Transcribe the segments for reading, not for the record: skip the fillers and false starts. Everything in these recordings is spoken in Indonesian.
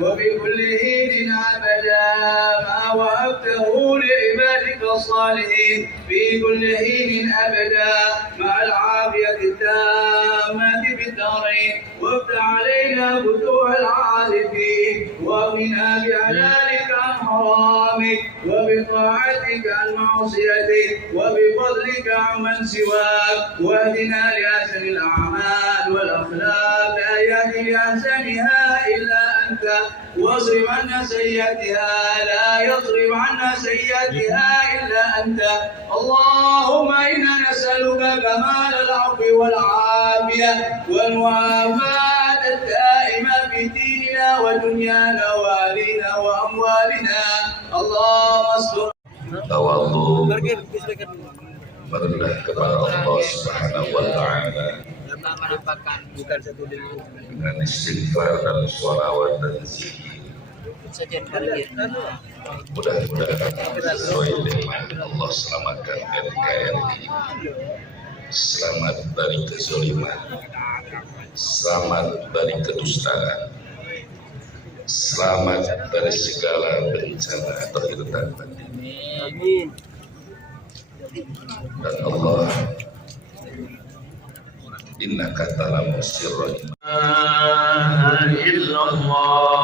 وفي كل حين أبدا ما وهبته لعبادك الصالحين في كل حين أبدا مع العافية التامة في الدارين. وافتح علينا فتوح العارفين واغننا بحلالك عن حرامك وبطاعتك عن معصيتك وبفضلك عمن سواك. واهدنا لأحسن الأعمال والأخلاق لا يهدي لأحسنها إلا أنت واصرف عنا سيئاتها لا يصرف عنا سيئاتها إلا أنت. اللهم إنا نسألك كمال العفو والعافية والمعافاة الدائمة في ديننا ودنيانا وأهلنا وأموالنا. اللهم استر. Tawadhu merendah kepada Allah Subhanahu wa Ta'ala dengan istighfar dan sholawat dan zikir. Mudah-mudahan sesuai dengan Allah selamatkan NKRI, selamat dari kezaliman, selamat dari kedustaan, selamat dari segala bencana lahir dan batin. Amin. Dan Allah, innaka ta'lamu sirra illallah.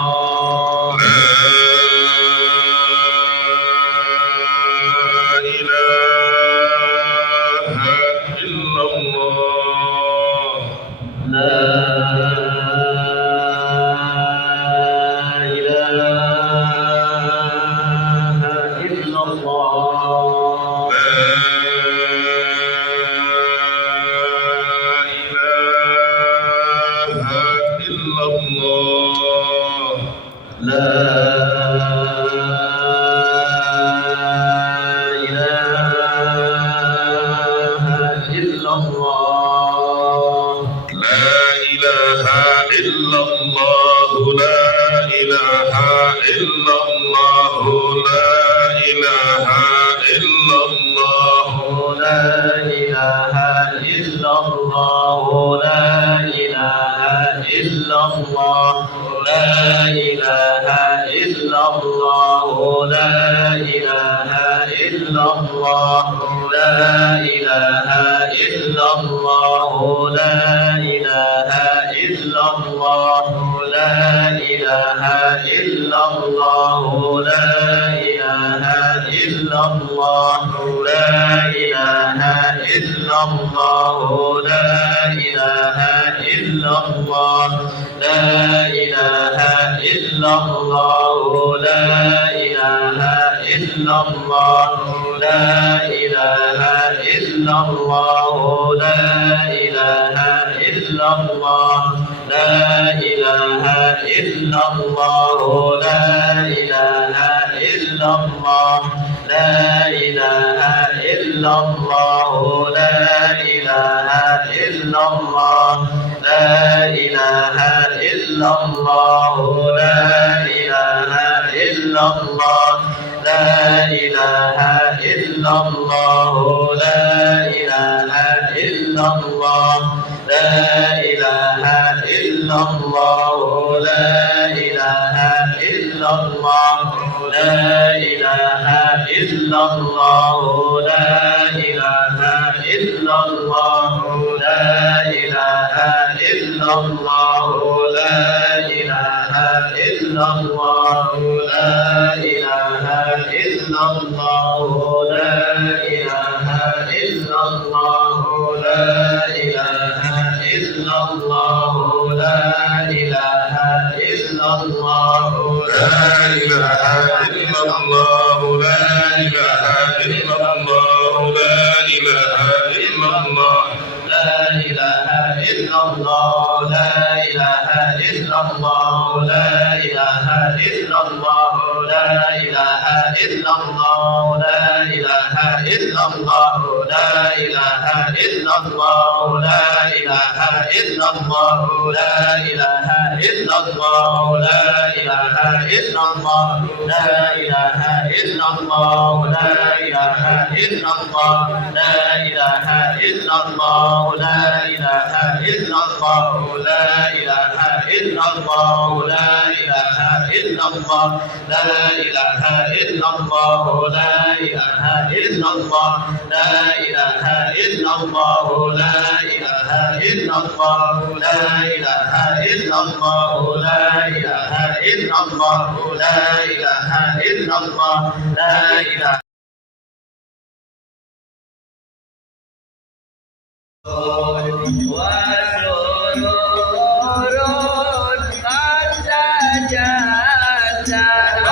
إلا الله لا إله إلا الله لا إله إلا الله لا إله إلا الله لا إله إلا الله لا إله إلا الله لا إله إلا الله لا إله إلا الله لا إله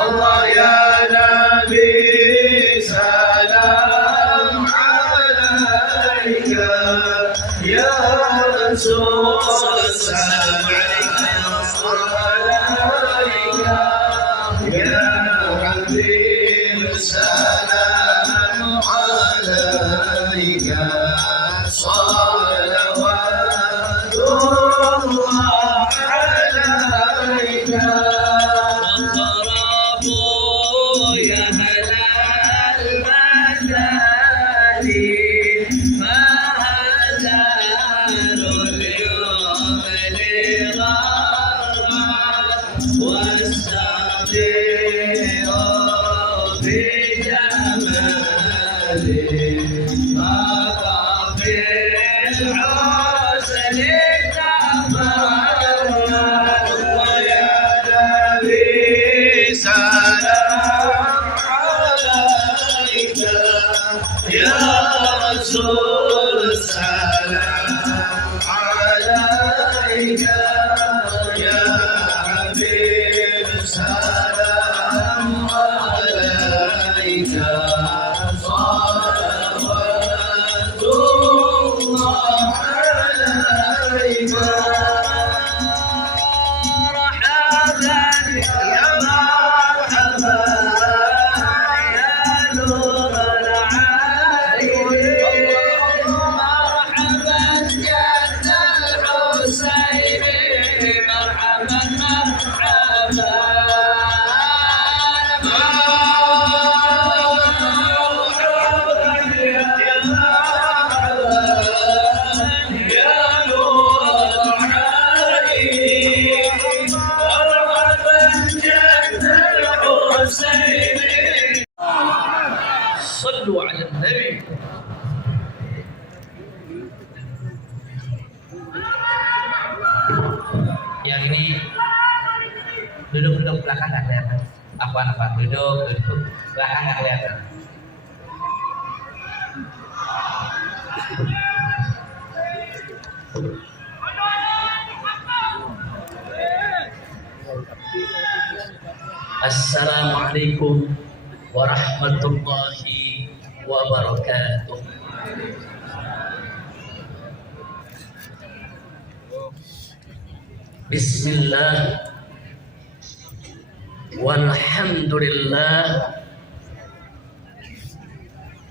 الله يا نبي سلام عليك يا رسول سلام عليك يا حبيب سلام عليك صلوات الله عليك رسول السلام عليك يا حبيب سلام عليك صلوات الله عليك مرحبا يا مرحبا يا نور صلوا على النبي. Yang ini duduk belakang nggak kelihatan. Apa duduk belakang nggak kelihatan. Assalamualaikum warahmatullahi wabarakatuh. Bismillah walhamdulillah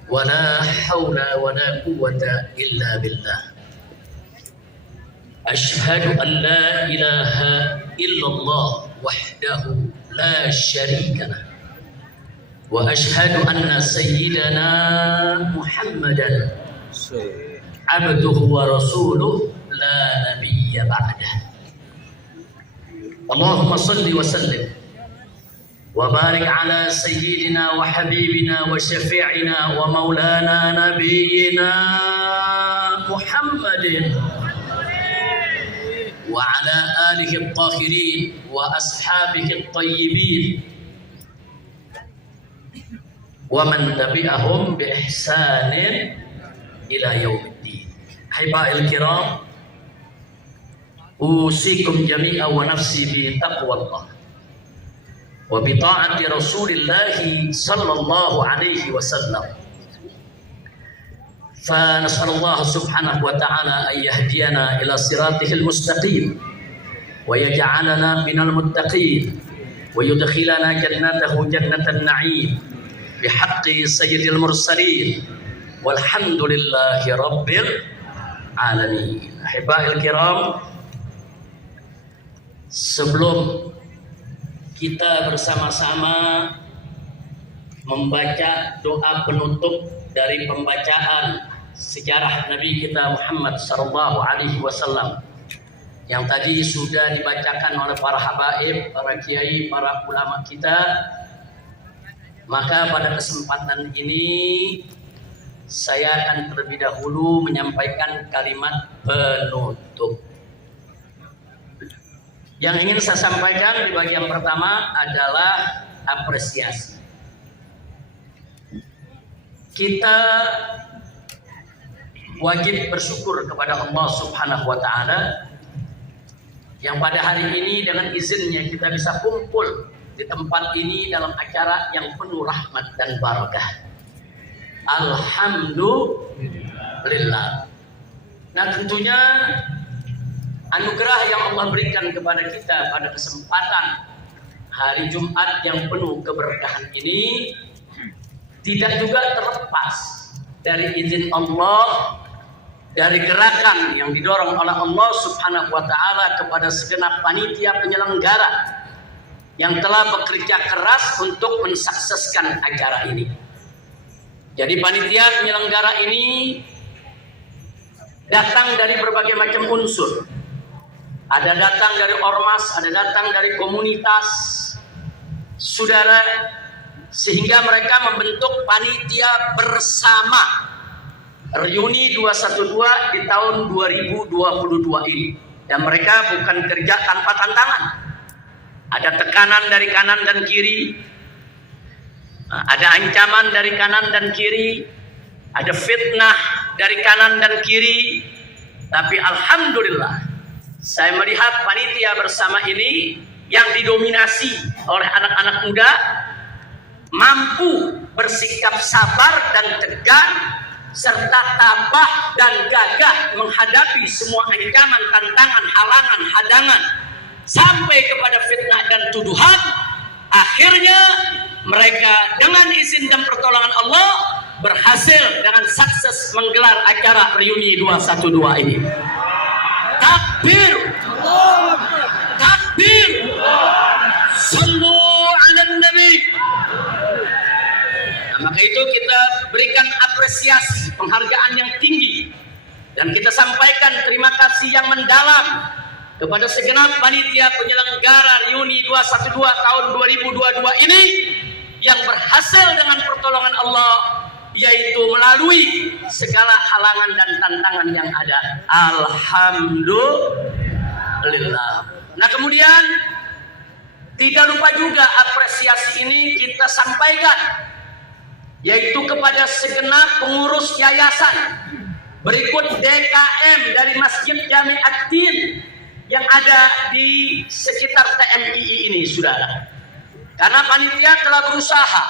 wala hawla wala quwwata illa billah. Ashhadu an la ilaha illallah wahdahu la syarika lah wa ashhadu anna sayyidana Muhammadan abduhu wa rasuluh la nabiyya ba'dah. Allahumma salli wa sallim wa barik ala sayyidina wa habibina wa syafi'ina wa maulana nabiyyina Muhammadin wa ala alihi at-tahirin wa ashabihi at-tayyibin wa man tabi'ahum bi ihsanin ila yaumiddin. Haiba'il kiram, usikum jami'a wa nafsi bi taqwallah wa bi ta'ati Rasulillah sallallahu alaihi wasallam. Fa nas'alullah subhanahu wa ta'ala an yahdiyana ila siratihil mustaqim wa yaj'alana minal muttaqin wa yudkhilana jannatahu jannatan na'im bihaqqi sayyidil mursalin walhamdulillahi rabbil alamin. Ahiba'il kiram, sebelum kita bersama-sama membaca doa penutup dari pembacaan sejarah Nabi kita Muhammad sallallahu alaihi wasallam yang tadi sudah dibacakan oleh para habaib, para kiai, para ulama kita. Maka pada kesempatan ini saya akan terlebih dahulu menyampaikan kalimat penutup. Yang ingin saya sampaikan di bagian pertama adalah apresiasi. Kita wajib bersyukur kepada Allah Subhanahu wa taala yang pada hari ini dengan izinnya kita bisa kumpul di tempat ini dalam acara yang penuh rahmat dan barakah. Alhamdulillah. Nah, tentunya anugerah yang Allah berikan kepada kita pada kesempatan hari Jumat yang penuh keberkahan ini tidak juga terlepas dari izin Allah, dari gerakan yang didorong oleh Allah Subhanahu wa taala kepada segenap panitia penyelenggara yang telah bekerja keras untuk mensukseskan acara ini. Jadi panitia penyelenggara ini datang dari berbagai macam unsur. Ada datang dari ormas, ada datang dari komunitas saudara, sehingga mereka membentuk panitia bersama Reuni 212 di tahun 2022 ini. Dan mereka bukan kerja tanpa tantangan. Ada tekanan dari kanan dan kiri, ada ancaman dari kanan dan kiri, ada fitnah dari kanan dan kiri. Tapi alhamdulillah, saya melihat panitia bersama ini yang didominasi oleh anak-anak muda mampu bersikap sabar dan tegar serta tabah dan gagah menghadapi semua ancaman, tantangan, halangan, hadangan sampai kepada fitnah dan tuduhan. Akhirnya mereka dengan izin dan pertolongan Allah berhasil dengan sukses menggelar acara Reuni 212 ini. Takbir, takbir, sallu ala nabi. Maka itu kita berikan apresiasi, penghargaan yang tinggi, dan kita sampaikan terima kasih yang mendalam kepada segenap panitia penyelenggara Reuni 212 tahun 2022 ini yang berhasil dengan pertolongan Allah, yaitu melalui segala halangan dan tantangan yang ada. Alhamdulillah. Nah, kemudian tidak lupa juga apresiasi ini kita sampaikan yaitu kepada segenap pengurus yayasan, berikut DKM dari Masjid Jami'at-Din yang ada di sekitar TMII ini, saudara. Karena panitia telah berusaha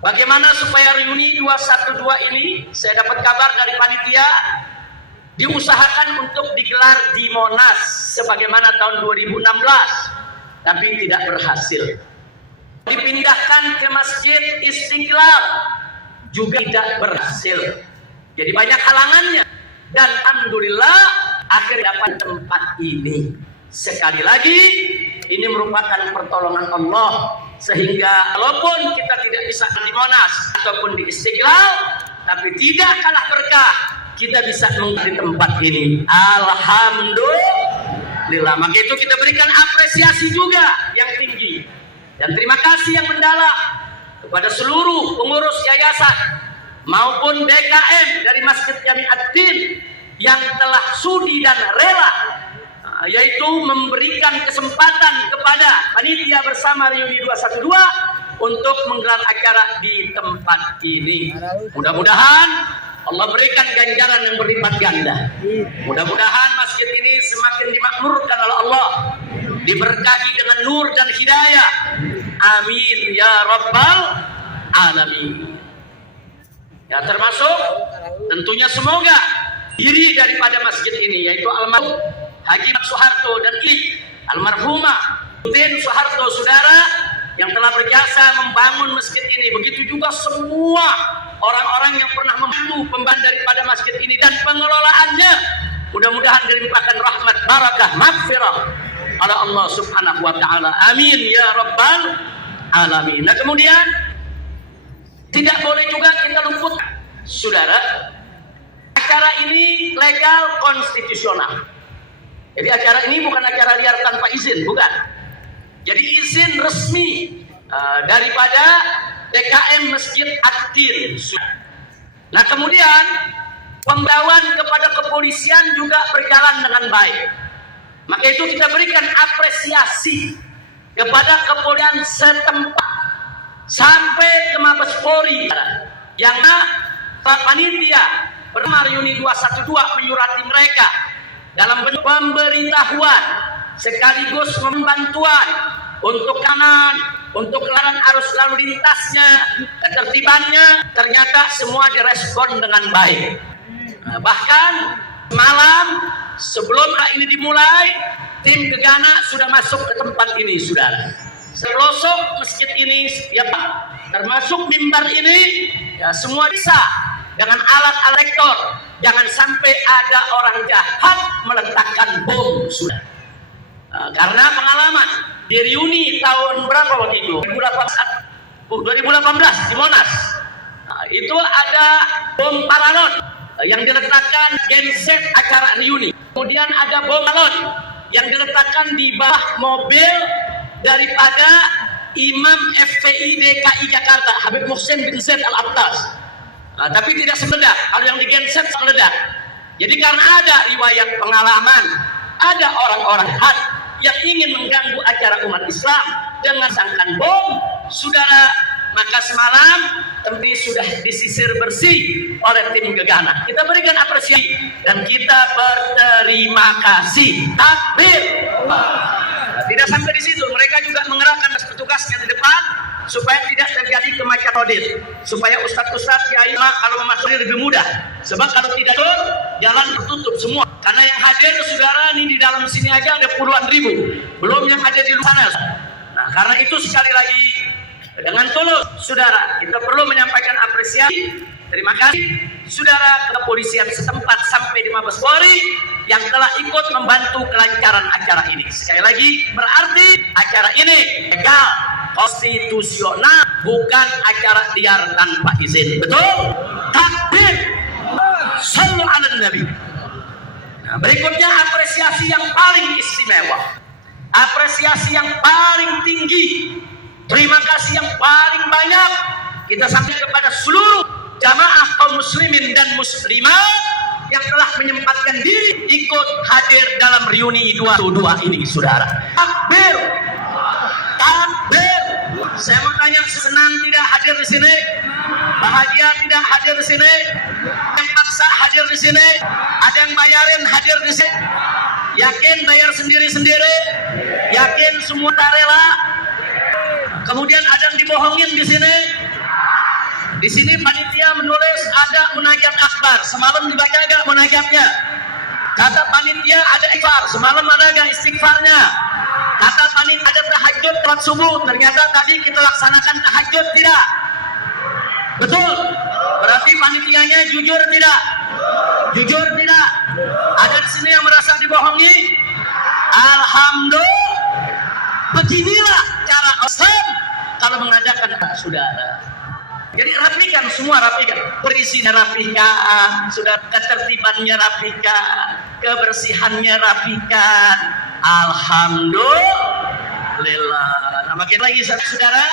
bagaimana supaya Reuni 212 ini, saya dapat kabar dari panitia, diusahakan untuk digelar di Monas sebagaimana tahun 2016, tapi tidak berhasil. Dipindahkan ke Masjid Istiqlal juga tidak berhasil. Jadi banyak halangannya, dan alhamdulillah akhirnya dapat tempat ini. Sekali lagi, ini merupakan pertolongan Allah, sehingga walaupun kita tidak bisa di Monas ataupun di Istiqlal, tapi tidak kalah berkah kita bisa di tempat ini. Alhamdulillah. Maka itu kita berikan apresiasi juga yang tinggi dan terima kasih yang mendalam kepada seluruh pengurus yayasan maupun DKM dari Masjid Jami'at-Din yang telah sudi dan rela, yaitu memberikan kesempatan kepada panitia bersama Reuni 212 untuk menggelar acara di tempat ini. Mudah-mudahan Allah berikan ganjaran yang berlipat ganda. Mudah-mudahan masjid ini semakin dimakmurkan oleh Allah, diberkahi dengan nur dan hidayah. Amin ya rabbal alamin. Ya, termasuk tentunya semoga diri daripada masjid ini, yaitu almarhum Haji Soeharto dan almarhumah Udin Soeharto, saudara, yang telah berjasa membangun masjid ini. Begitu juga semua orang-orang yang pernah membantu pembangunan daripada masjid ini dan pengelolaannya. Mudah-mudahan dilimpahkan rahmat, barakah, maghfirah oleh Allah Subhanahu wa taala. Amin ya rabbal alamin. Nah, kemudian tidak boleh juga kita luput, saudara, acara ini legal konstitusional. Jadi acara ini bukan acara liar tanpa izin, bukan. Jadi izin resmi daripada DKM Masjid Ad-Din. Nah kemudian pembawaan kepada kepolisian juga berjalan dengan baik. Maka itu kita berikan apresiasi kepada kepolisian setempat sampai ke Mabes Polri yang panitia bernama Reuni 212 menyurati mereka dalam bentuk pemberitahuan sekaligus membantuan untuk kanan, untuk kelancaran arus lalu lintasnya, ketertibannya, ternyata semua direspon dengan baik. Bahkan malam sebelum ini dimulai, tim Gegana sudah masuk ke tempat ini, saudara. Sepelosok masjid ini, ya Pak, termasuk mimbar ini, ya semua bisa dengan alat-alat rektor. Jangan sampai ada orang jahat meletakkan bom, sudah. Karena pengalaman di Reuni tahun berapa waktu itu? 2018 di Monas. Itu ada bom paralon yang diletakkan genset acara Reuni. Kemudian ada bom balon yang diletakkan di bawah mobil daripada Imam FPI DKI Jakarta, Habib Muhsin bin Zaid Al-Attas. Tapi tidak meledak. Kalau yang di genset meledak. Jadi karena ada riwayat pengalaman, ada orang-orang jahat yang ingin mengganggu acara umat Islam dengan sangkan bom, saudara, maka semalam tempat sudah disisir bersih oleh tim Gegana. Kita berikan apresiasi dan kita berterima kasih. Takbir. Tidak sampai di situ, mereka juga mengerahkan petugasnya di depan supaya tidak terjadi kemacetan, supaya ustadz-ustadz kiai kalau memasuki lebih mudah. Sebab kalau tidak turun, jalan tertutup semua. Karena yang hadir saudara ini di dalam sini aja ada puluhan ribu, belum yang ada di luar sana. Nah, karena itu sekali lagi dengan tulus, saudara, kita perlu menyampaikan apresiasi. Terima kasih, saudara, kepolisian setempat sampai di Mabes Polri yang telah ikut membantu kelancaran acara ini. Sekali lagi, berarti acara ini legal, konstitusional, bukan acara liar tanpa izin. Betul? Takbir. Sallu ala Nabi. Nah, berikutnya apresiasi yang paling istimewa, apresiasi yang paling tinggi, terima kasih yang paling banyak kita sampaikan kepada seluruh jamaah kaum muslimin dan muslimat yang telah menyempatkan diri ikut hadir dalam Reuni 212 ini, saudara. Takbir. Takbir. Saya mau tanya, senang tidak hadir di sini? Bahagia tidak hadir di sini? Yang paksa hadir di sini? Ada yang bayarin hadir di sini? Yakin bayar sendiri-sendiri? Yakin semua tak rela? Kemudian ada yang dibohongin di sini? Di sini panitia menulis ada munajat akbar. Semalam dibaca agak munajatnya. Kata panitia ada istighfar. Semalam ada agak istighfarnya. Kata panitia ada tahajud sholat subuh. Ternyata tadi kita laksanakan tahajud tidak. Betul. Berarti panitianya jujur tidak? Jujur tidak? Ada di sini yang merasa dibohongi? Alhamdulillah. Beginilah cara Islam kalau mengadakan saudara. Jadi rapikan, semua rapikan, perizinan rapikan, sudah ketertibannya rapikan, kebersihannya rapikan. Alhamdulillah. Nah, makin lagi saudara,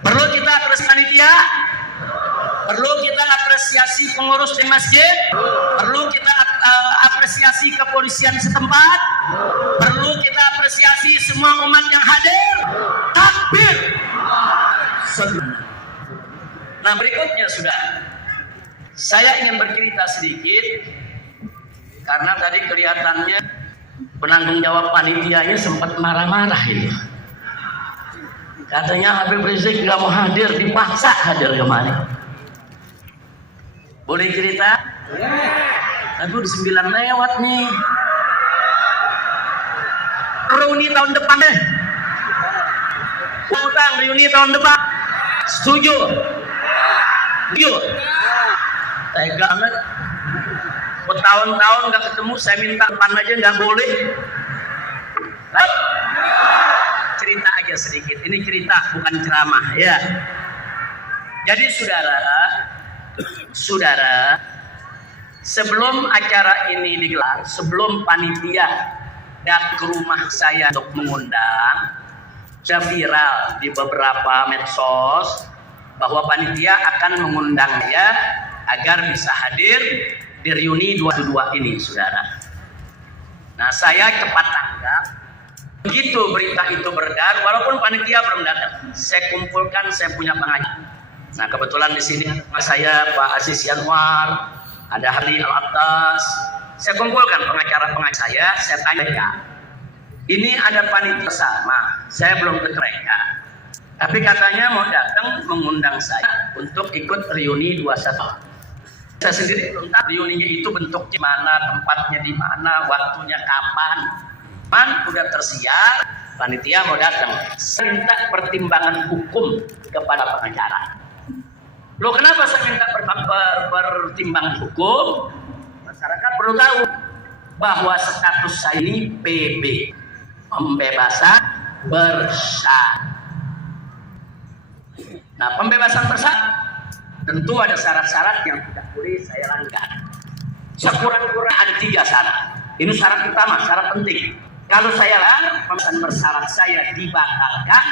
perlu kita apresiasi panitia, perlu kita apresiasi pengurus di masjid, perlu kita apresiasi kepolisian setempat, perlu kita apresiasi semua umat yang hadir. Takbir. Nah, berikutnya sudah saya ingin bercerita sedikit karena tadi kelihatannya penanggung jawab panitianya sempat marah-marah ini. Katanya Habib Rizik nggak mau hadir, dipaksa hadir kemari. Boleh cerita? Tapi udah 9 lewat nih. Reuni tahun depan deh. Utang reuni tahun depan. Setuju? Yuk, tega banget. Bertahun-tahun nggak ketemu, saya minta pan aja nggak boleh. Cerita aja sedikit. Ini cerita bukan ceramah ya. Jadi saudara, sebelum acara ini digelar, sebelum panitia datang ke rumah saya untuk mengundang, sudah viral di beberapa medsos bahwa panitia akan mengundang saya agar bisa hadir di reuni 22 ini, saudara. Nah, saya cepat tanggap. Begitu berita itu beredar, walaupun panitia belum datang, saya kumpulkan, saya punya pengacara. Nah, kebetulan di sini saya Pak Aziz Yanwar, ada Hadi Al-Attas. Saya kumpulkan pengacara-pengacara saya tanya, ini ada panitia sama, saya belum ke mereka. Tapi katanya mau datang mengundang saya untuk ikut reuni 21. Saya sendiri belum tahu reuninya itu bentuknya mana, tempatnya di mana, waktunya kapan. Udah tersiar, panitia mau datang. Saya minta pertimbangan hukum kepada pengacara. Loh, kenapa saya minta pertimbangan hukum? Masyarakat perlu tahu bahwa status saya ini PB, pembebasan bersyarat. Nah, pembebasan bersyarat tentu ada syarat-syarat yang tidak boleh saya langgar. Sekurang-kurangnya ada 3 syarat. Ini syarat pertama, syarat penting. Kalau saya langgar, pembebasan bersyarat saya dibatalkan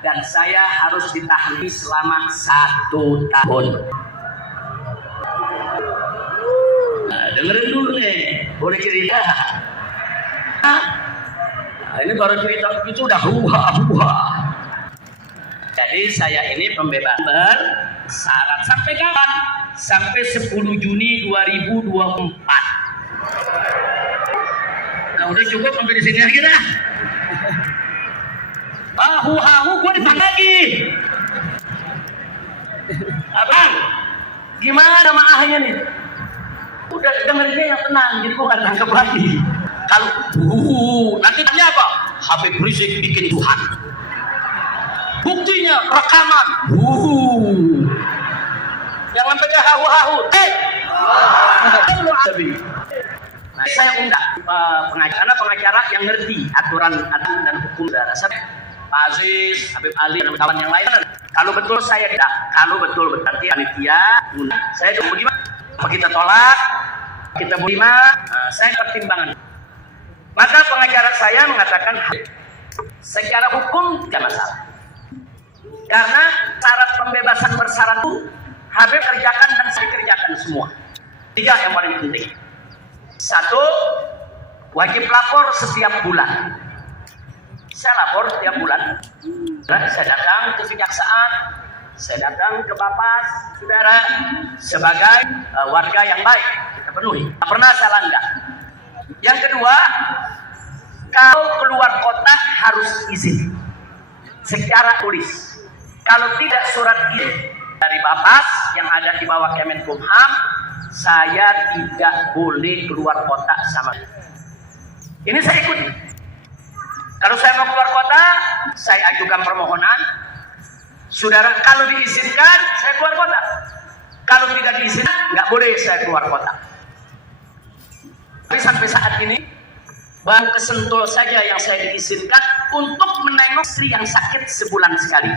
dan saya harus ditahan selama 1 tahun. Nah, dengerin dulu nih, boleh cerita. Nah, ini baru cerita begitu udah huha. Jadi saya ini pembebasan bersyarat sampai kapan? Sampai 10 Juni 2024. Nah, udah cukup sampai di sini lagi dah. Hahu gue dipanggil lagi. Abang, gimana maahnya nih? Udah dengerinnya yang tenang, jadi gue gak nangkep lagi. Kalau nanti tanya apa? Habib Rizik bikin Tuhan. Buktinya rekaman. Jangan pakai hahu. Nah, saya undang pengacara yang ngerti aturan dan hukum dasar. Pak Aziz, Habib Ali dan kawan yang lain. Kalau betul saya tidak, kalau betul berarti panitia, saya coba bagaimana? Apa kita tolak? Kita bagaimana? Saya pertimbangan. Maka pengacara saya mengatakan secara hukum tidak masalah. Karena syarat pembebasan bersyarat itu Habib kerjakan dan saya kerjakan semua. 3 yang paling penting. 1, wajib lapor setiap bulan. Saya lapor setiap bulan. Saya datang ke kejaksaan, saya datang ke Bapas, saudara, sebagai warga yang baik. Kita penuhi. Tak pernah saya langgar. Yang kedua, kalau keluar kota harus izin secara tulis. Kalau tidak surat izin dari Bapas yang ada di bawah Kemenkumham, saya tidak boleh keluar kota sama. Ini saya ikuti. Kalau saya mau keluar kota, saya ajukan permohonan. Saudara, kalau diizinkan, saya keluar kota. Kalau tidak diizinkan, nggak boleh saya keluar kota. Tapi sampai saat ini, baru ke Sentul saja yang saya diizinkan untuk menengok istri yang sakit sebulan sekali.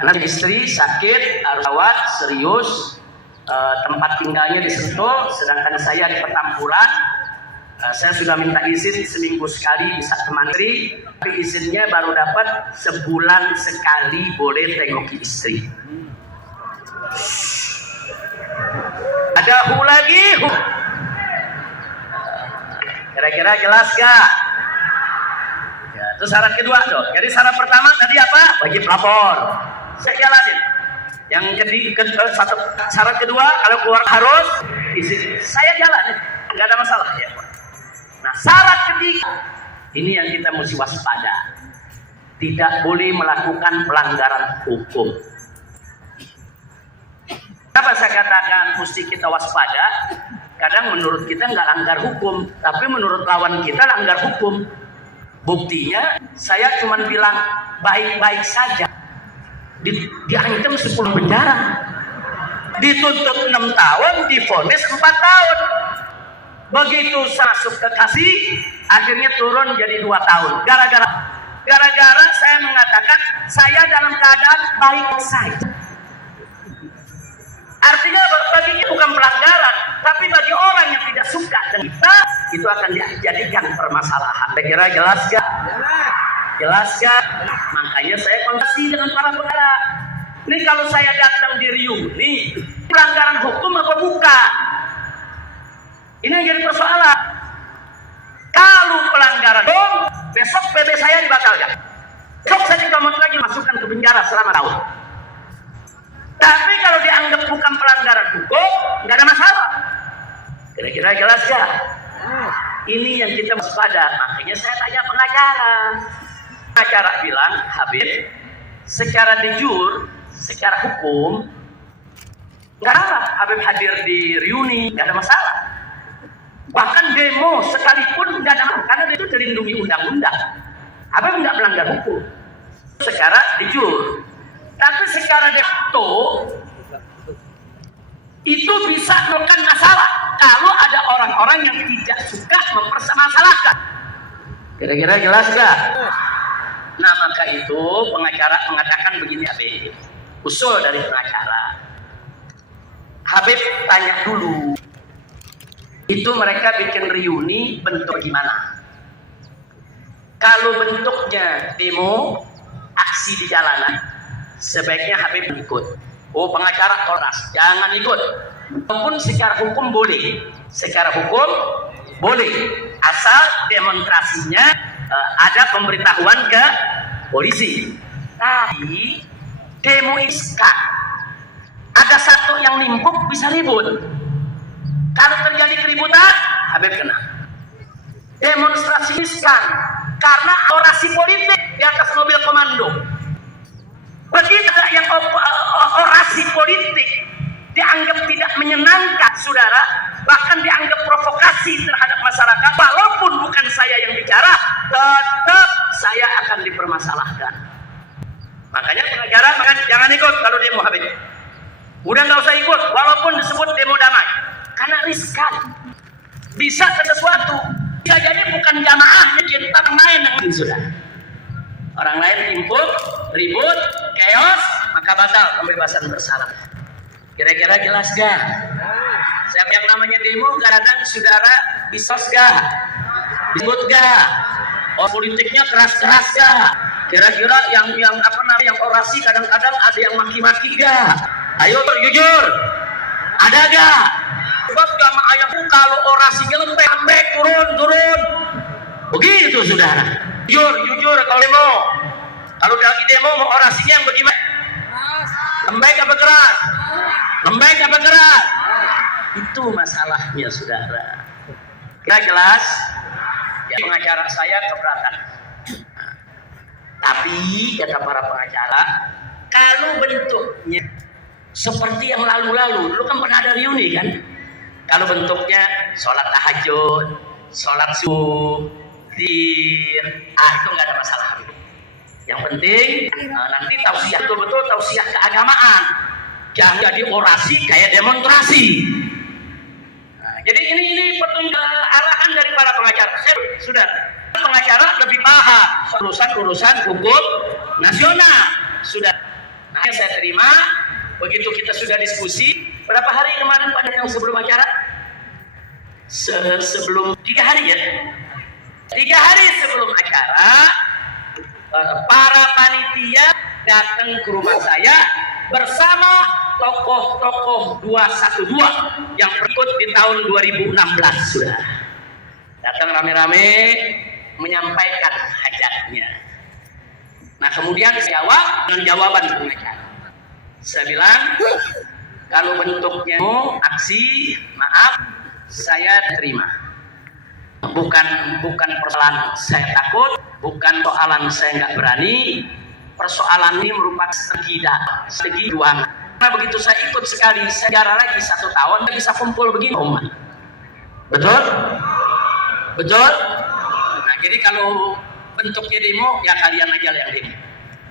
Karena istri sakit, rawat, serius, tempat tinggalnya di Sentul, sedangkan saya di Petamburan. Saya sudah minta izin seminggu sekali bisa ke Mantri, tapi izinnya baru dapat sebulan sekali boleh tengok istri. Ada lagi. Kira-kira jelas gak? Ya, itu syarat kedua dong. Jadi syarat pertama tadi apa? Wajib lapor. Saya jalanin. Yang syarat kedua kalau keluar harus izin. Saya jalanin, nggak ada masalah ya. Nah, syarat ketiga ini yang kita mesti waspada. Tidak boleh melakukan pelanggaran hukum. Kenapa saya katakan mesti kita waspada? Kadang menurut kita nggak langgar hukum, tapi menurut lawan kita langgar hukum. Buktinya saya cuma bilang baik-baik saja, diancam 10 penjara, dituntut 6 tahun, divonis 4 tahun. Begitu masuk ke kasih, akhirnya turun jadi 2 tahun. Gara-gara saya mengatakan saya dalam keadaan baik saja. Artinya baginya bukan pelanggaran, Tapi bagi orang yang tidak suka dengan kita, itu akan dijadikan permasalahan. Saya kira jelas gak? Jelas gak? Makanya saya konsultasi dengan para pengacara. Ini kalau saya datang di reuni, pelanggaran hukum apa bukan? Ini yang jadi persoalan. Kalau pelanggaran hukum, besok PB saya dibatalkan. Besok saya dicomot lagi, masukkan ke penjara selama tahun. Tapi kalau dianggap bukan pelanggaran hukum, nggak ada masalah. Kira-kira jelas gak? Ini yang kita waspada. Makanya saya tanya pengacara. Pengacara bilang, Habib, secara de jure, secara hukum, nggak ada Habib hadir di reuni, nggak ada masalah. Bahkan demo sekalipun nggak ada masalah, karena itu dilindungi undang-undang. Habib nggak melanggar hukum. Secara de jure. Tapi secara de facto, itu bisa melakukan masalah kalau ada orang-orang yang tidak suka mempermasalahkan. Kira-kira jelas gak? Nah maka itu pengacara mengatakan begini, Habib, usul dari pengacara, Habib tanya dulu, itu mereka bikin reuni bentuk gimana? Kalau bentuknya demo, aksi di jalanan, sebaiknya Habib ikut. Oh pengacara keras, jangan ikut. Walaupun secara hukum boleh, secara hukum boleh, asal demonstrasinya ada pemberitahuan ke polisi. Tapi demo iskan, ada satu yang nimpuk bisa ribut. Kalau terjadi keributan, Habib kena. Demonstrasi iskan karena orasi politik di atas mobil komando. Begitu yang orasi politik dianggap tidak menyenangkan saudara, bahkan dianggap provokasi terhadap masyarakat, walaupun bukan saya yang bicara, tetap saya akan dipermasalahkan. Makanya pengacara jangan ikut kalau demo Habib. Udah nggak usah ikut, walaupun disebut demo damai, karena riskan, bisa sesuatu. Bisa jadi bukan jamaahnya kita main dengan sudah. Orang lain timpuk, ribut, chaos, maka batal pembebasan bersyarat. Kira-kira jelas gak? Siapa yang namanya demo, kadang-kadang saudara bisos gak? Ribut gak? Oh politiknya keras-keras gak? Kira-kira yang apa namanya, yang orasi kadang-kadang ada yang maki-maki gak? Ayo jujur, ada gak? Sebab jamaah yang kalau orasinya lembek, turun. Begitu saudara. Jujur kalau demo. Kalau lagi demo mau orasinya yang bagaimana? Lembek apa keras? Lembek apa keras? Itu masalahnya saudara. Kira jelas? Ya, pengacara saya keberatan. Tapi kata para pengacara, kalau bentuknya seperti yang lalu-lalu, dulu kan pernah ada reuni kan? Kalau bentuknya sholat tahajud, sholat subuh, itu nggak ada masalah. Yang penting nanti tausiah, betul-betul tausiah keagamaan, jangan jadi orasi kayak demonstrasi. Jadi ini petunjuk arahan dari para pengacara. Sudah pengacara lebih paham urusan hukum nasional. Sudah. Nah saya terima. Begitu kita sudah diskusi, berapa hari kemarin pada yang sebelum acara? Sebelum 3 hari ya. 3 hari sebelum acara, para panitia datang ke rumah saya bersama tokoh-tokoh 212 yang ikut di tahun 2016 sudah. Datang rame-rame menyampaikan hajatnya. Nah kemudian saya jawab dengan jawaban pengacara. Saya bilang, kalau bentuknya aksi, maaf, saya terima. Bukan persoalan saya takut, bukan soalan saya nggak berani. Persoalan ini merupakan strategi juang. Karena begitu saya ikut sekali, saya jarang lagi 1 tahun, saya bisa kumpul begini umat. Betul? Betul? Nah jadi kalau bentuknya demo, ya kalian aja yang demo.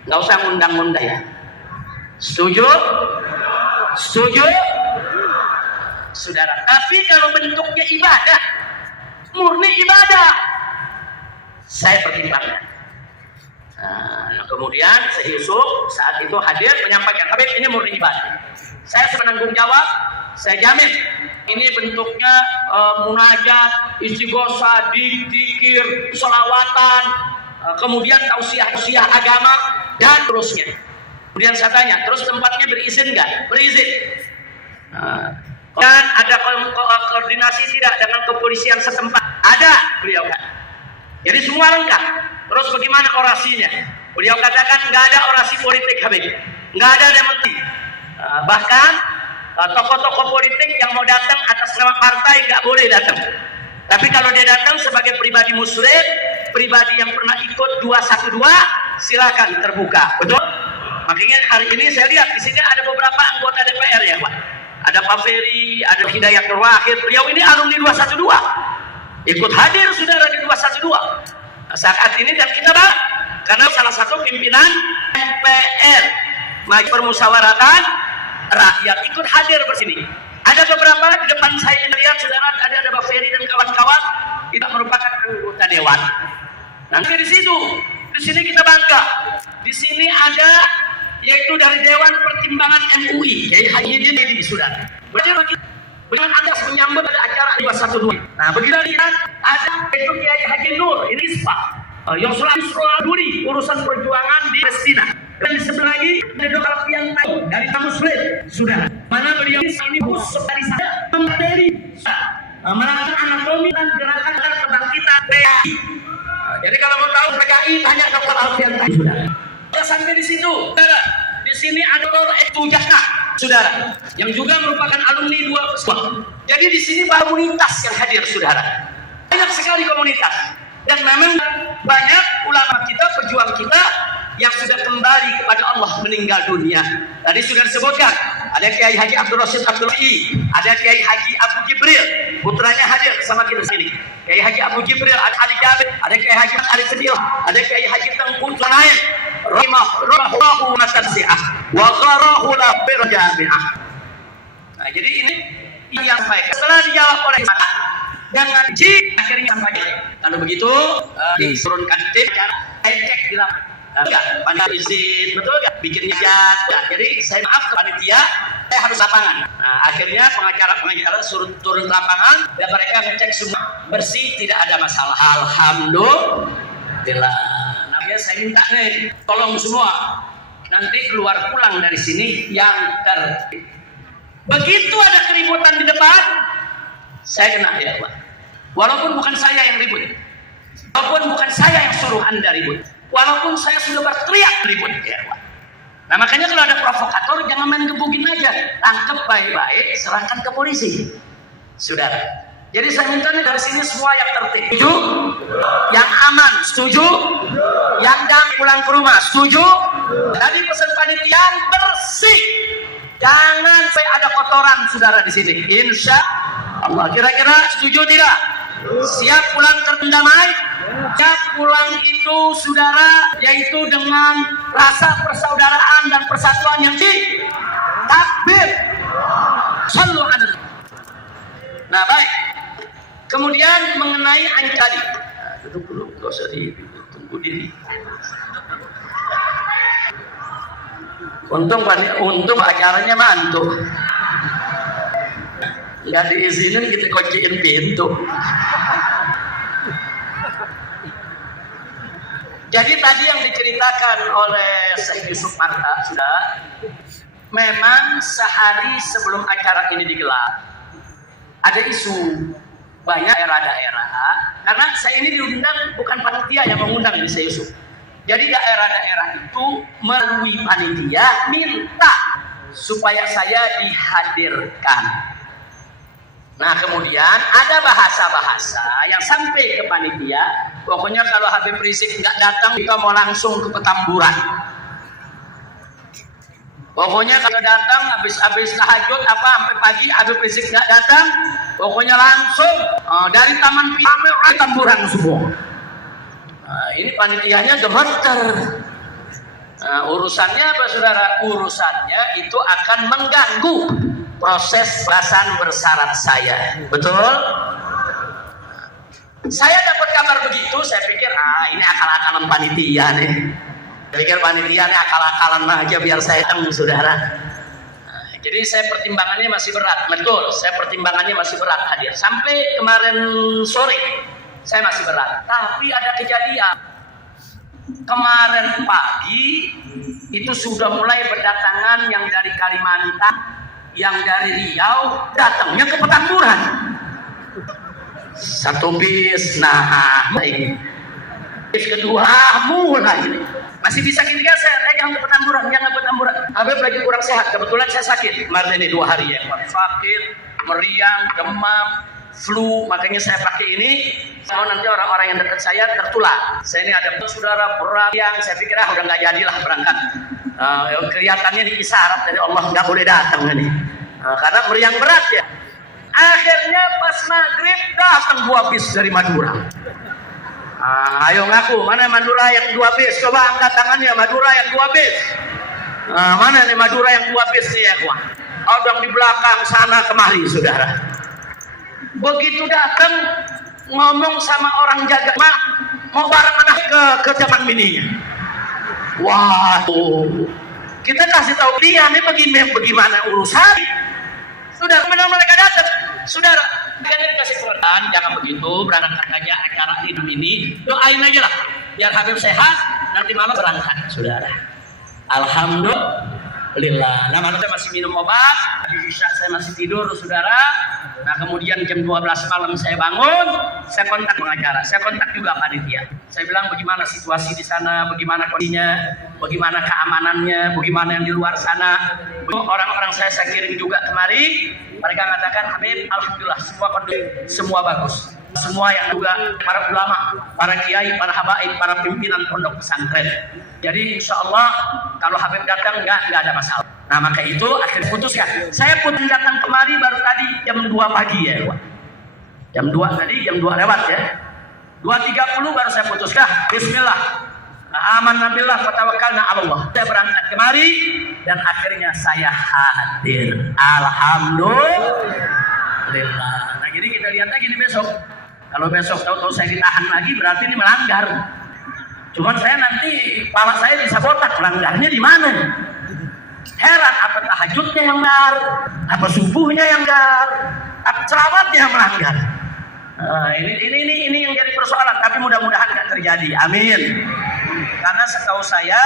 Nggak usah ngundang-ngundang ya. Setuju? Setuju? Saudara, tapi kalau bentuknya ibadah, murni ibadah, saya pertimbangkan. Nah, kemudian saya Yusuf saat itu hadir menyampaikan, Habib ini murni ibadah. Saya penanggung jawab, saya jamin Ini bentuknya munajat, istighosah, dzikir, sholawatan, kemudian tausiah agama dan terusnya. Kemudian saya tanya, terus tempatnya berizin nggak? Berizin. Dan ada koordinasi tidak dengan kepolisian setempat? Ada, beliau katakan. Jadi semua lengkap. Terus bagaimana orasinya? Beliau katakan nggak ada orasi politik Habib, nggak ada dementi. Bahkan tokoh-tokoh politik yang mau datang atas nama partai nggak boleh datang. Tapi kalau dia datang sebagai pribadi muslim, pribadi yang pernah ikut 212, silakan terbuka. Betul? Makanya hari ini saya lihat di sini ada beberapa anggota DPR ya Pak. Ada Pak Ferry, ada Hidayat Nur Wahid. Beliau ini alumni 212. Ikut hadir saudara di 212. Saat ini dan kita Pak, karena salah satu pimpinan MPR, Majelis Permusyawaratan Rakyat, ikut hadir bersini. Ada beberapa di depan saya melihat saudara, ada Pak Ferry dan kawan-kawan tidak merupakan anggota dewan. Nanti di sini kita bangga. Di sini ada yaitu dari Dewan Pertimbangan MUI, Kiai Haji Didi saudara. Bagaimana Anda menyambut ada acara 212. Nah, begitu lihat ada itu Kiai Haji Nur, ini Ispak. Yang selalu urusan perjuangan di Palestina. Dan di sebelah lagi ada Dr. Alfian dari Muslim, sudah. Mana beliau ini khusus dari saya materi, melakukan anatomi dan gerakan kebangkitan PKI. Jadi kalau mau tahu PKI tanya Dr. Alfian tadi, sudah. Sudah sampai di situ, saudara. Di sini ada Dr. Etu Jaka, saudara, yang juga merupakan alumni 2 Jadi di sini komunitas yang hadir, saudara. Banyak sekali komunitas. Dan memang banyak ulama kita, pejuang kita yang sudah kembali kepada Allah meninggal dunia. Tadi sudah disebutkan, ada Kiai Haji Abdul Rasyid Abdul I, ada Kiai Haji Abu Jibril, putranya hadir sama kita sini. Kiai Haji Abu Jibril, ada Ali Jabir, ada Kiai Haji Ali Sedil, ada Kiai Haji Tengku Lain, Rahimahu Nasasi'ah, wa gharahu la birjami'ah. Nah, jadi ini yang baik. Setelah dijawab oleh dengan akhirnya sampaikan. Kalau begitu diturunkan tim cara cek di lapangan. Enggak, panitia izin, betul enggak? Bikin niat. Jadi saya maaf ke panitia, saya harus lapangan. Nah, akhirnya pengacara suruh turun lapangan dan mereka ngecek semua bersih, tidak ada masalah. Alhamdulillah. Namanya saya minta nih, tolong semua nanti keluar pulang dari sini yang tertib. Begitu ada keributan di depan, saya kena ya Pak. Walaupun bukan saya yang ribut, walaupun bukan saya yang suruh Anda ribut, walaupun saya sudah berteriak ribut ya Pak. Nah makanya kalau ada provokator jangan main gebukin aja, tangkap baik-baik, serahkan ke polisi, saudara. Jadi saya minta nih dari sini semua yang tertib, setuju? Yang aman, setuju? Yang damai pulang ke rumah, setuju? Tadi pesan panitia bersih, jangan sampai ada kotoran saudara di sini. Insya Allah, kira-kira setuju tidak? Siap pulang terdamai? Siap pulang itu saudara, yaitu dengan rasa persaudaraan dan persatuan yang tinggi. Takbir. Sallu ala. Nah baik. Kemudian mengenai tadi, duduk dulu, nggak usah ditunggu diri. Untung acaranya mantu. Nggak diizinin kita kunciin pintu. Jadi tadi yang diceritakan oleh Syekh Yusuf Marta sudah, memang sehari sebelum acara ini digelar ada isu banyak daerah-daerah, karena saya ini diundang bukan panitia yang mengundang ini Syekh Yusuf. Jadi daerah-daerah itu melalui panitia minta supaya saya dihadirkan. Nah kemudian ada bahasa-bahasa yang sampai ke panitia, pokoknya kalau Habib Rizik nggak datang kita mau langsung ke Petamburan. Pokoknya kalau datang habis tahajud apa sampai pagi Habib Rizik nggak datang, pokoknya langsung dari Taman Piamil ke Petamburan semua. Nah, ini panitianya gemeter. Nah, urusannya apa saudara? Urusannya itu akan mengganggu proses belasan bersyarat saya. Betul? Saya dapat kabar begitu, saya pikir ini akal-akalan panitia nih. Saya pikir panitia nih akal-akalan aja biar saya tanggung saudara. Nah, Jadi saya pertimbangannya masih berat, betul. Saya pertimbangannya masih berat hadir. Sampai kemarin sore saya masih berat. Tapi ada kejadian. Kemarin pagi itu sudah mulai berdatangan yang dari Kalimantan, yang dari Riau, datangnya ke Petamburan. Satu bis, nah baik. Bis kedua mulai ini. Masih bisa ketika saya yang ke Petamburan, jangan ke Petamburan. Habib lagi kurang sehat, kebetulan saya sakit kemarin ini 2 hari ya, sakit, meriang, demam, flu, makanya saya pakai ini. Mau nanti orang-orang yang dekat saya tertular. Saya ini ada saudara berat yang saya pikir udah nggak jadilah berangkat. Kelihatannya di isyarat dari Allah nggak boleh datang ini, karena meriang berat ya. Akhirnya pas maghrib datang 2 bis dari Madura. Ayo ngaku, mana Madura yang 2 bis? Coba angkat tangannya, Madura yang 2 bis. Mana nih Madura yang 2 bis nih ya kawan? Odong di belakang sana kemari saudara. Begitu datang ngomong sama orang jaga, mak mau bareng anak ke taman mininya. Waduh, kita kasih tahu dia nih bagaimana urusan. Sudah benar mereka datang, saudara. Kalian kasih peran, jangan begitu, berangkat aja acara hidup ini, doain aja lah, biar Habib sehat, nanti malam berangkat, saudara. Alhamdulillah. Nah, saya masih minum obat, habis isya saya masih tidur, saudara. Nah, kemudian jam 12 malam saya bangun, saya kontak pengacara, saya kontak juga panitia. Saya bilang bagaimana situasi di sana, bagaimana kondisinya, bagaimana keamanannya, bagaimana yang di luar sana. Orang-orang saya kirim juga kemari. Mereka mengatakan, Habib, alhamdulillah semua kondisi, semua bagus. Semua yang juga para ulama, para kiai, para habaib, para pimpinan pondok pesantren. Jadi insya Allah kalau Habib datang nggak ada masalah. Nah maka itu akhirnya putuskan. Saya pun datang kemari baru tadi jam 2 pagi ya, Pak. Jam 2 tadi, jam 2 lewat ya. 2.30 baru saya putuskan. Bismillah. Amannabillah wa tawakkalna 'ala Allah. Saya berangkat kemari dan akhirnya saya hadir. Alhamdulillah. Nah, jadi kita lihat lagi nih besok. Kalau besok tahu-tahu saya ditahan lagi berarti ini melanggar. Cuman saya nanti pala saya bisa botak, melanggarnya di mana? Heran, apa tahajudnya yang melanggar? Apa subuhnya yang melanggar? Apa selawatnya yang melanggar? Ini yang jadi persoalan, tapi mudah-mudahan tidak terjadi. Amin. Karena setahu saya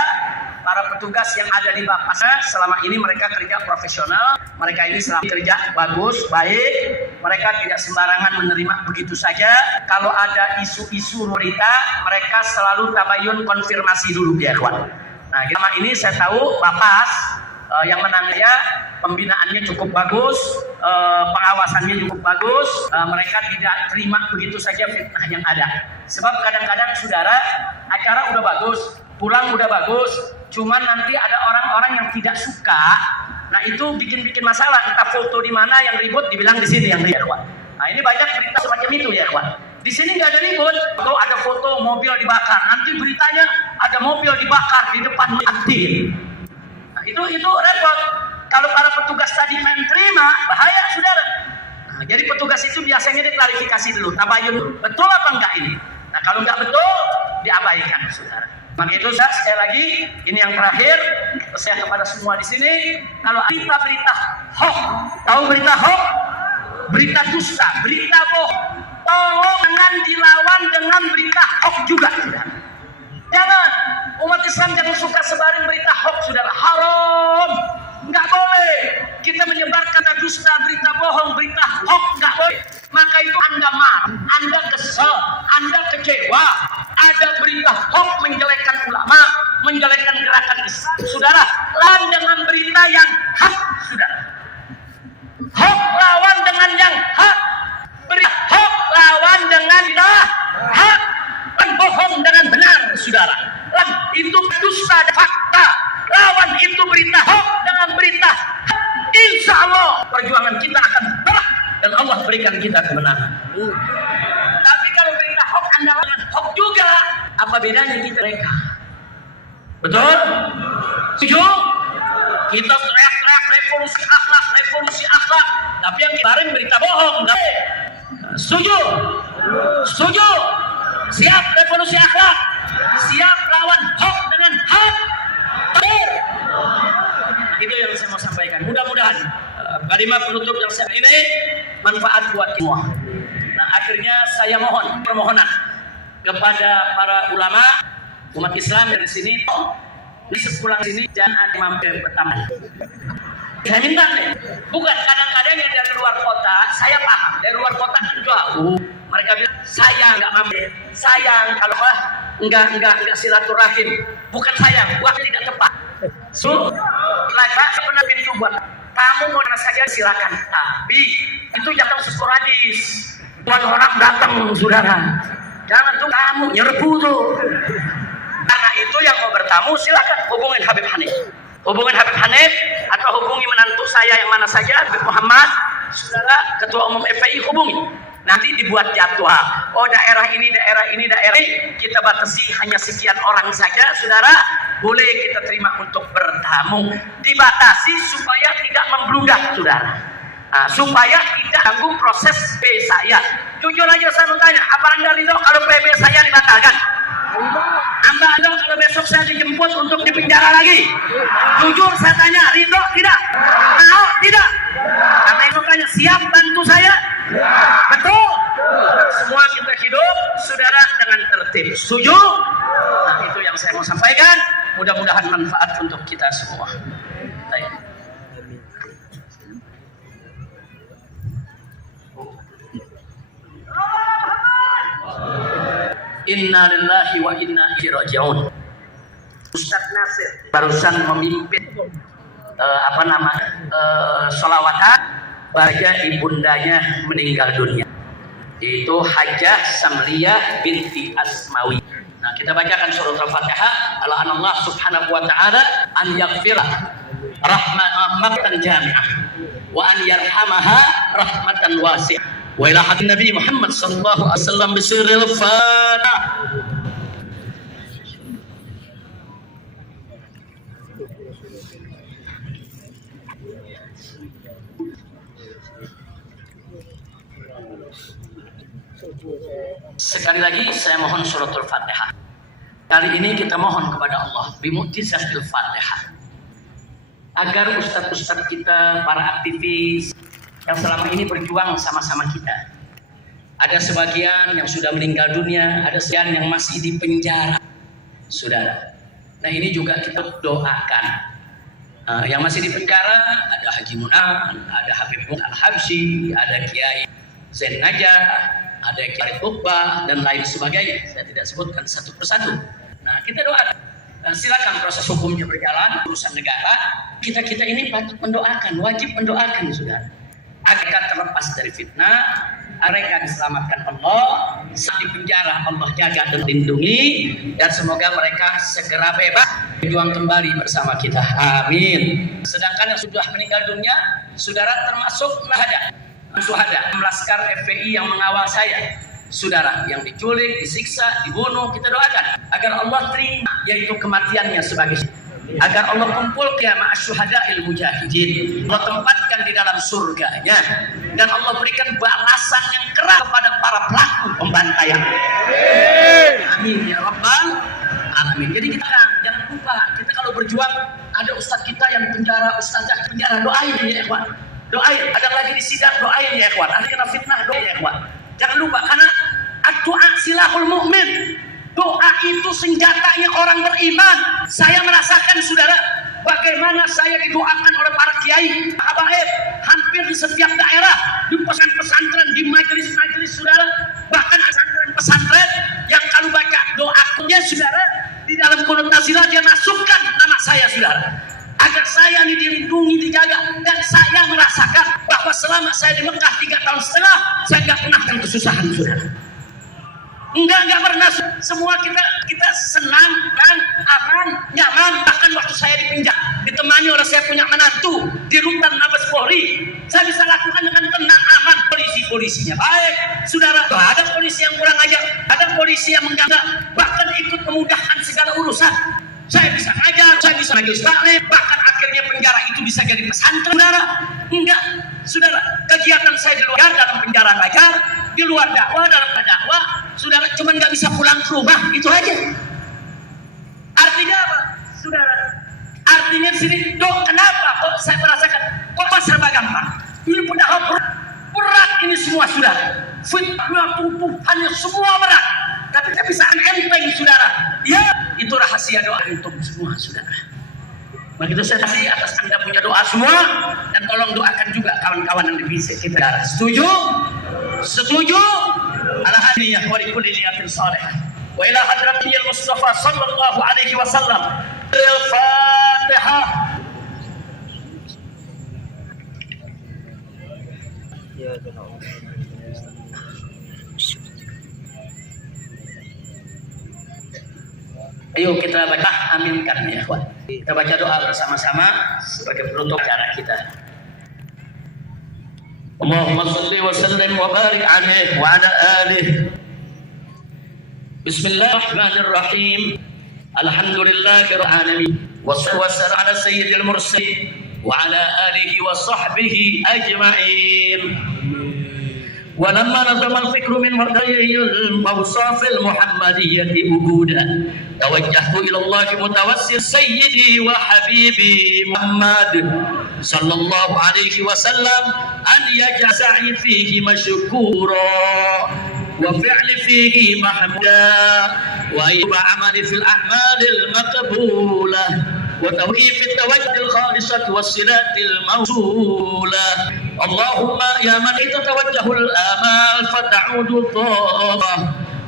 para petugas yang ada di Bapasnya selama ini mereka kerja profesional, mereka ini selama kerja bagus, baik, mereka tidak sembarangan menerima begitu saja. Kalau ada isu-isu berita, mereka selalu tabayun konfirmasi dulu ya kawan. Nah, selama ini saya tahu Bapas yang menangnya pembinaannya cukup bagus, pengawasannya cukup bagus, mereka tidak terima begitu saja fitnah yang ada. Sebab kadang-kadang saudara, acara udah bagus, pulang udah bagus, cuman nanti ada orang-orang yang tidak suka, nah itu bikin masalah, entah foto di mana yang ribut dibilang di sini yang ribut. Nah ini banyak berita semacam itu ya kawan. Di sini nggak ada ribut, kalau ada foto mobil dibakar, nanti beritanya ada mobil dibakar di depan kantin. Nah, itu repot. Kalau para petugas tadi main terima, bahaya saudara. Nah, jadi petugas itu biasanya diklarifikasi dulu, tabayun betul apa enggak ini. Nah kalau enggak betul, diabaikan saudara. Maka itu sekali lagi, ini yang terakhir, saya kepada semua di sini, kalau berita hoax, tahu berita hoax, berita dusta, berita bohong, tolong jangan dilawan dengan berita hoax juga, saudara. Jangan, umat Islam jangan suka sebarin berita hoax, saudara. Haram, nggak boleh. Kita menyebarkan dusta, berita bohong, berita hoax, nggak boleh. Maka itu Anda marah, Anda kesel, Anda kecewa. Ada berita hoax menjelekkan ulama, menjelekkan gerakan Islam, saudara. Lawan dengan berita yang hak, saudara. Hoax lawan dengan yang hak. Berita hoax lawan dengan hak. Dan bohong dengan benar, saudara. Dan itu dusta dan fakta. Lawan itu berita hoax dengan berita hak. Insya Allah perjuangan kita akan berat dan Allah berikan kita kemenangan. Tapi kalau berita hoax Anda dengan hoax juga, apa bedanya kita mereka? Betul? Setuju? Kita teriak-teriak revolusi akhlak, tapi yang kemarin berita bohong. Setuju? Setuju? Siap revolusi akhlak? Siap lawan hoax dengan hak? Itu yang yang saya mau sampaikan. Mudah-mudahan kalimat penutup yang saya ini manfaat buat semua. Nah, akhirnya saya mohon permohonan kepada para ulama umat Islam dari sini, di sepulang sini jangan ada mampir pertama. Saya minta nih, bukan kadang-kadang yang dari luar kota, saya paham dari luar kota kan jauh. Mereka bilang sayang nggak mampir, sayang kalau enggak silaturahim, bukan sayang, waktu tidak tepat. Lagi pernah pintu buat kamu mau mana saja silakan, tapi itu jangan sporadis. Buat orang datang saudara, jangan tuh kamu nyerbu tuh. Karena itu yang mau bertamu silakan hubungin Habib Hanif, hubungin Habib Hanif atau hubungi menantu saya yang mana saja, Habib Muhammad, saudara ketua umum FPI hubungi. Nanti dibuat jadwal. Oh daerah ini kita batasi hanya sekian orang saja, saudara. Boleh kita terima untuk bertamu. Dibatasi supaya tidak membludak, saudara. Nah, supaya tidak ganggu proses PB saya. Jujur aja saya mau tanya, apa Anda ridho kalau PB saya dibatalkan? Anda ridho kalau besok saya dijemput untuk dipenjara lagi? Jujur saya tanya, ridho tidak? Mau tidak? Karena itu tanya, siap bantu saya? Betul. Semua kita hidup, saudara, dengan tertib. Setuju? Nah, itu yang saya mau sampaikan. Mudah-mudahan manfaat untuk kita semua. Baik. Inna lillahi wa inna ilaihi raji'un. Ustaz Nasir barusan memimpin sholawatan bagi ibundanya meninggal dunia. Itu Hajjah Samliyah binti Asmawi. Nah, kita bacakan surat Al-Fatihah. Allah subhanahu wa ta'ala an yaghfirah rahmatan jami'ah wa an yarhamaha rahmatan wasi'ah. Wa ila hadin Nabi Muhammad sallallahu alaihi wasallam bisirril Fatihah. Sekali lagi saya mohon suratul Fatihah. Kali ini kita mohon kepada Allah bimu'jizatil Fatihah agar ustadz-ustadz kita, para aktivis yang selama ini berjuang sama-sama kita. Ada sebagian yang sudah meninggal dunia, ada sebagian yang masih di penjara, saudara. Nah ini juga kita doakan. Yang masih di penjara ada Haji Munan, ada Habib Al-Habsyi, ada Kiai Zain Najah, ada Kiai Uqbah dan lain sebagainya. Saya tidak sebutkan satu persatu. Nah kita doakan. Silakan proses hukumnya berjalan, urusan negara. Kita ini patut mendoakan, wajib mendoakan, saudara. Agar terlepas dari fitnah, mereka diselamatkan Allah, saat di penjara Allah jaga dan lindungi, dan semoga mereka segera bebas berjuang kembali bersama kita. Amin. Sedangkan yang sudah meninggal dunia, saudara termasuk syuhada, laskar FPI yang mengawal saya, saudara yang diculik, disiksa, dibunuh, kita doakan agar Allah terima yaitu kematiannya sebagai, agar Allah kumpulkan ma'asyuhada'il mujahidin, Allah tempatkan di dalam surganya, dan Allah berikan balasan yang keras kepada para pelaku pembantaian. Amin ya rabbal alamin. Jadi kita jangan lupa, kita kalau berjuang, ada ustadz kita yang penjara, ustazah penjara, doain ya ikhwan, doain. Ada lagi di sidang, doain ya ikhwan. Ada kena fitnah, doain ya ikhwan. Jangan lupa, karena doa silahul mu'min. Doa itu senjatanya orang beriman. Saya merasakan, saudara, bagaimana saya didoakan oleh para kiai, habaib, hampir di setiap daerah, di pesantren, di majelis-majelis, saudara. Bahkan pesantren yang kalau baca doanya, saudara, di dalam konotasilah dia masukkan nama saya, saudara, agar saya ini dilindungi, dijaga. Dan saya merasakan bahwa selama saya di Mekah 3,5 tahun, saya nggak pernah kesusahan, saudara. Enggak pernah. Semua kita senang dan aman, nyaman. Bahkan waktu saya di penjara, ditemani oleh saya punya menantu di rutan Mabes Polri, saya bisa lakukan dengan tenang, aman. Polisinya baik, saudara. Ada polisi yang kurang ajar, ada polisi yang mengganggu, bahkan ikut memudahkan segala urusan. Saya bisa ngajar, saya bisa majelis taklim, bahkan akhirnya penjara itu bisa jadi pesantren, saudara. Enggak, saudara. Kegiatan saya di luar, dalam penjara ngajar, di luar dakwah, dalam dakwah, saudara, cuman nggak bisa pulang ke rumah, itu aja. Artinya apa, saudara? Artinya di sini, kenapa kok saya merasakan kok serba gampang. Ini padahal berat ini semua saudara. Fitnah tuduhannya semua berat. Tapi kita bisa enteng saudara. Ya, itu rahasia doa untuk semua saudara. Begitu saya kasih atas Anda punya doa semua, dan tolong doakan juga kawan-kawan yang di kita. Setuju? Setuju? Ala hadiyah wa likulli niyatin salihah. Wa ila hadratil Mustafa sallallahu alaihi wasallam. Al-Fatihah. Ayo kita baca, aminkan ya ikhwan. Kita baca doa bersama-sama sebagai penutup acara kita. Allahumma salli wa sallim wa barik alaihi wa ala alihi. Bismillahirrahmanirrahim. Alhamdulillahirabbil alamin. Wassalatu wassalamu ala sayyidil mursalin wa ala alihi wa sahbihi ajma'in. ولما نظم الفكر من مبدئ الموصاف المحمدية وجودا توجهت إلى الله متوسل سيدي وحبيبي محمد صلى الله عليه وسلم أن يجعل سعي فيه مشكورا وفعل فيه محمودا وأيب عمل في الأعمال المقبولة وتوقيف التوجه الخالصة والصلات الموصولة. اللهم يا من تتوجه الآمال فتعود الضارة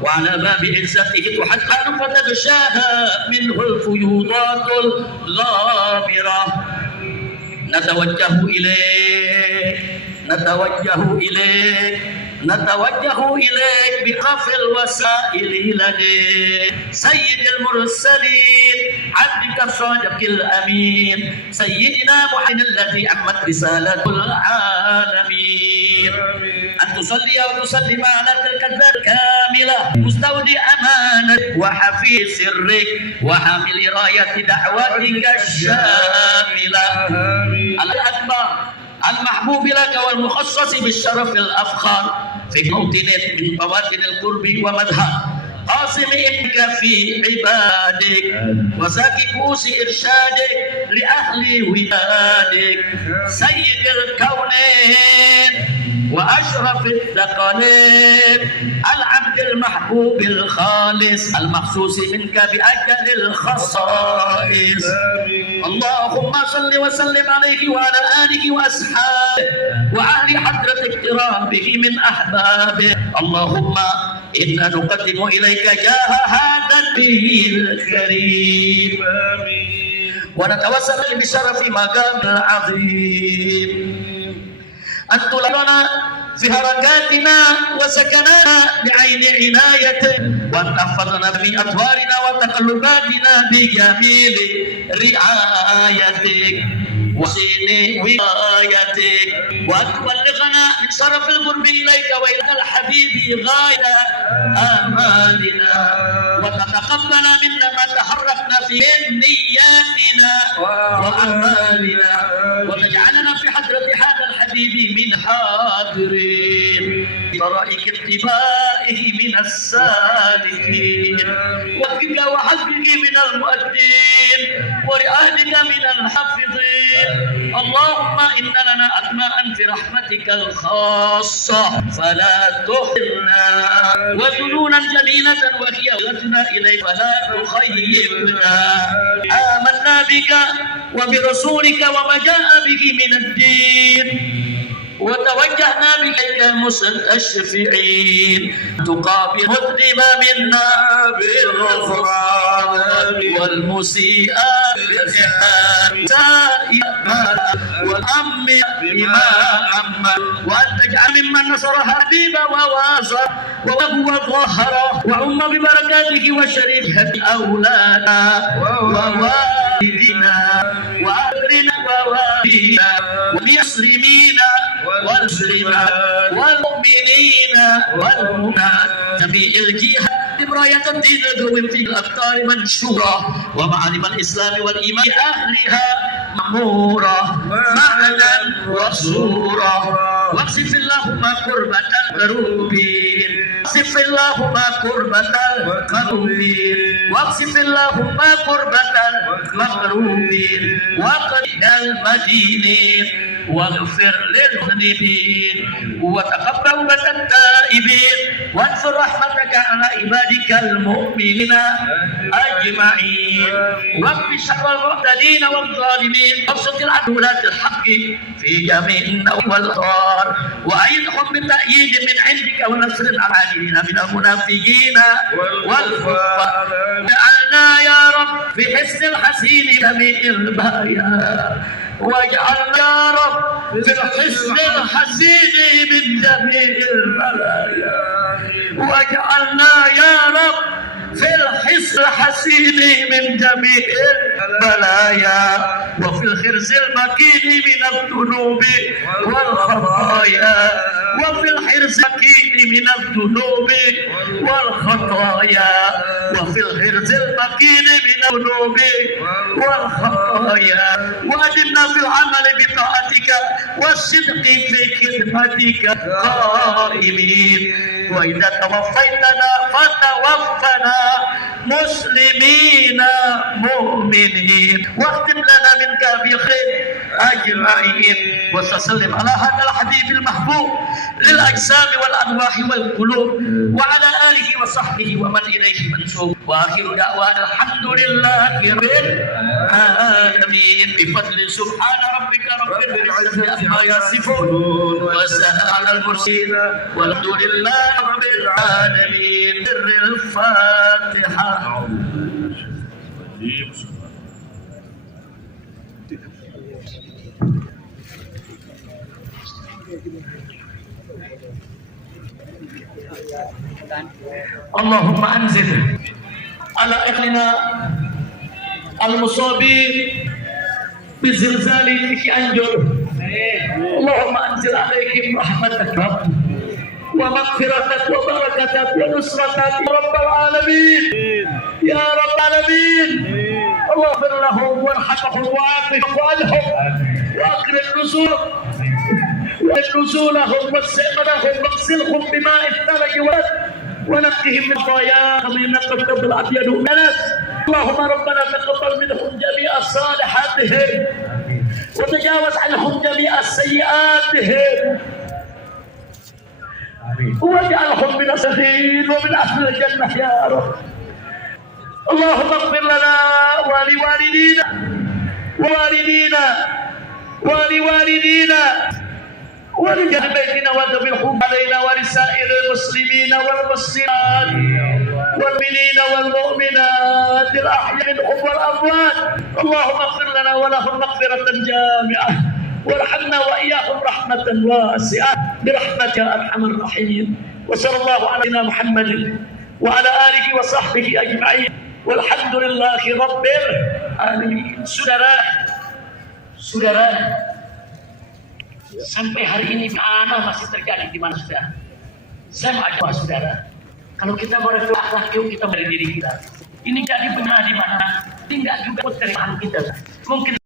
وعلى باب عزته تحقق فتغشاها منه الفيوضات الغامرة. نتوجه إليك نتوجه إليك بقف الوسائل لديك سيد المرسلين عبدك الصادق الأمين سيدنا محمد الذي عمت رسالة العالمين أن تصلي وتسلم على تلك الذات الكاملة مستودع أمانتك وحفيظ سرك وحامل راية دعوتك الشاملة الأكبر المحبوب لك والمخصص بالشرف الأفخر في موطن من مواطن القرب ومدها قاسم ابنك في عبادك وساكي كؤوس إرشادك لأهل ودادك سيد الكونين وأشرف الثقلين العبد المحبوب الخالص المخصوص منك بأجل الخصائص. اللهم صل وسلم عليه وعلى آله وأصحابه وأهل حضرة اقترابه من أحبابه. اللهم إنا نقدم إليك جاه هذا الدين الكريم ونتوسل بشرف مقام العظيم أن تلقنا في حركاتنا وسكناتنا بعين عنايتك وأن تحفظنا في أطوارنا وتقلباتنا بجميل رعايتك وحسن وقايتك وأن تبلغنا من شرف القرب إليك وإلى الحبيب غاية آمالنا وتتقبل منا ما تحركنا في نياتنا وأعمالنا وتجعلنا في حضرة هذا الحبيب من حاضرين طرائق اتباعه من السالكين وحقك وحقك من المؤدين ولأهلك من الحافظين. اللهم إن لنا أسماء في رحمتك الخاصة فلا تحرمنا وذنونا جليلة وهي وجهتنا إليك فلا تخيبنا. آمنا بك وبرسولك وما جاء به من الدين وتوجهنا بك مستشفعين تقابل مذنب منا بالغفران والمسيء بالإحسان والأم بما أمل وأن تجعل ممن نصر حبيب وواصل وهو ظهر وعم ببركاته وشريكه أولانا ووالدنا وأهلنا ووالدنا والمسلمين والمسلمات والمؤمنين والمؤمنات جميع الجهات براية الدين القويم في الأفكار منشورة ومعالم الإسلام والإيمان أهلها مأمورة معنى وصورة واصف اللهم قربة الكروبين واصف اللهم كربة المكروبين واكشف اللهم كربة المكروبين وقد المدينين واغفر للمذنبين وتقبل توبة التائبين وانصر رحمتك على عبادك المؤمنين أجمعين واكف شر المعتدين والظالمين وابسط العدولات الحق في جميع النوم والأطهار وأيدهم بتأييد من عندك ونصر على العالمين من المنافقين والكفار جعلنا يا رب في حسن الحسين جميع البايا واجعلنا يا رب في الحسن الحسين من جميع البلايا واجعلنا يا رب في الحسن الحسين من جميع البلايا وفي الخرز المكين من الذنوب والخطايا وفي الحرز المكين من الذنوب والخطايا وفي الحرز المكين من الذنوب والخطايا وأدمنا في العمل بطاعتك والصدق في خدمتك قائمين وإذا توفيتنا فتوفنا مسلمين مؤمنين واختم لنا منك بخير أجمعين وسلم على هذا الحبيب المحبوب للأجسام والأرواح والقلوب وعلى آله وصحبه ومن إليه منسوب وآخر دعوانا الحمد لله رب العالمين بفضل سبحان ربك رب العزة عما يصفون وسلام على المرسلين والحمد لله رب العالمين. سر الفاتحة. اللهم أنزل على أهلنا المصابين بزلزال في أنجل اللهم أنزل عليهم رحمتك ومغفرتك وبركتك ونصرتك رب العالمين يا رب العالمين. اللهم اغفر لهم وارحمهم وعافهم وعنهم واكرم نزولهم وسعمهم واغسلهم بماء الثلج ونقهم من خطاياهم انك الثوب الابيض من الناس. اللهم ربنا تقبل منهم جميع صالحاتهم وتجاوز عنهم جميع سيئاتهم واجعلهم من الصالحين ومن اهل الجنه يا رب. اللهم اغفر لنا ولوالدينا ولجهل بيتنا وذوي الحب علينا ولسائر المسلمين والمسلمات والمؤمنين والمؤمنات الأحياء منهم والأموات. اللهم اغفر لنا ولهم مغفرة جامعة وارحمنا وإياهم رحمة واسعة برحمتك يا أرحم الراحمين. وصلى الله على سيدنا محمد وعلى آله وصحبه أجمعين والحمد لله رب العالمين. Saudara, sampai hari ini anak masih terjadi di mana saudara. Saya mengajak saudara, kalau kita merefleksi akhlak kita dari diri kita, ini jadi benar di mana? Tidak juga terimaan kita. Mungkin